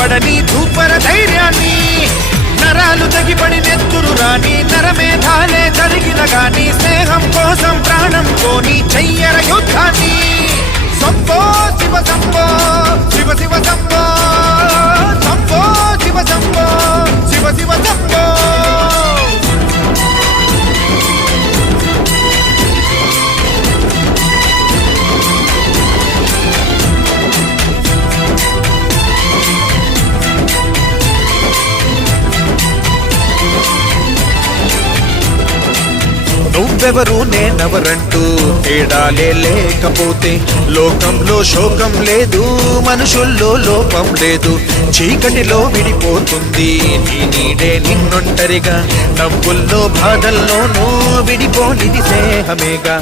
పడని ధూపర ధైర్యాన్ని, నరాలు తెగిపడి నెత్తురు రాని నరమేధాలే జరిగిన గాని స్నేహం కోసం ప్రాణం కోని చెయ్యర యుద్ధాన్ని. శంభో శివ శంభో శివ శివ శంభో, శంభో శివ శంభో శివ శివ శంభో. నువ్వెవరు నేనెవరంటూ తేడాలే లేకపోతే లోకంలో శోకం లేదు, మనుషుల్లో లోపం లేదు. చీకటిలో విడిపోతుంది నీ నీడే నిన్నొంటరిగా, నవ్వుల్లో బాధల్లోనూ విడిపోనిది స్నేహమేగా.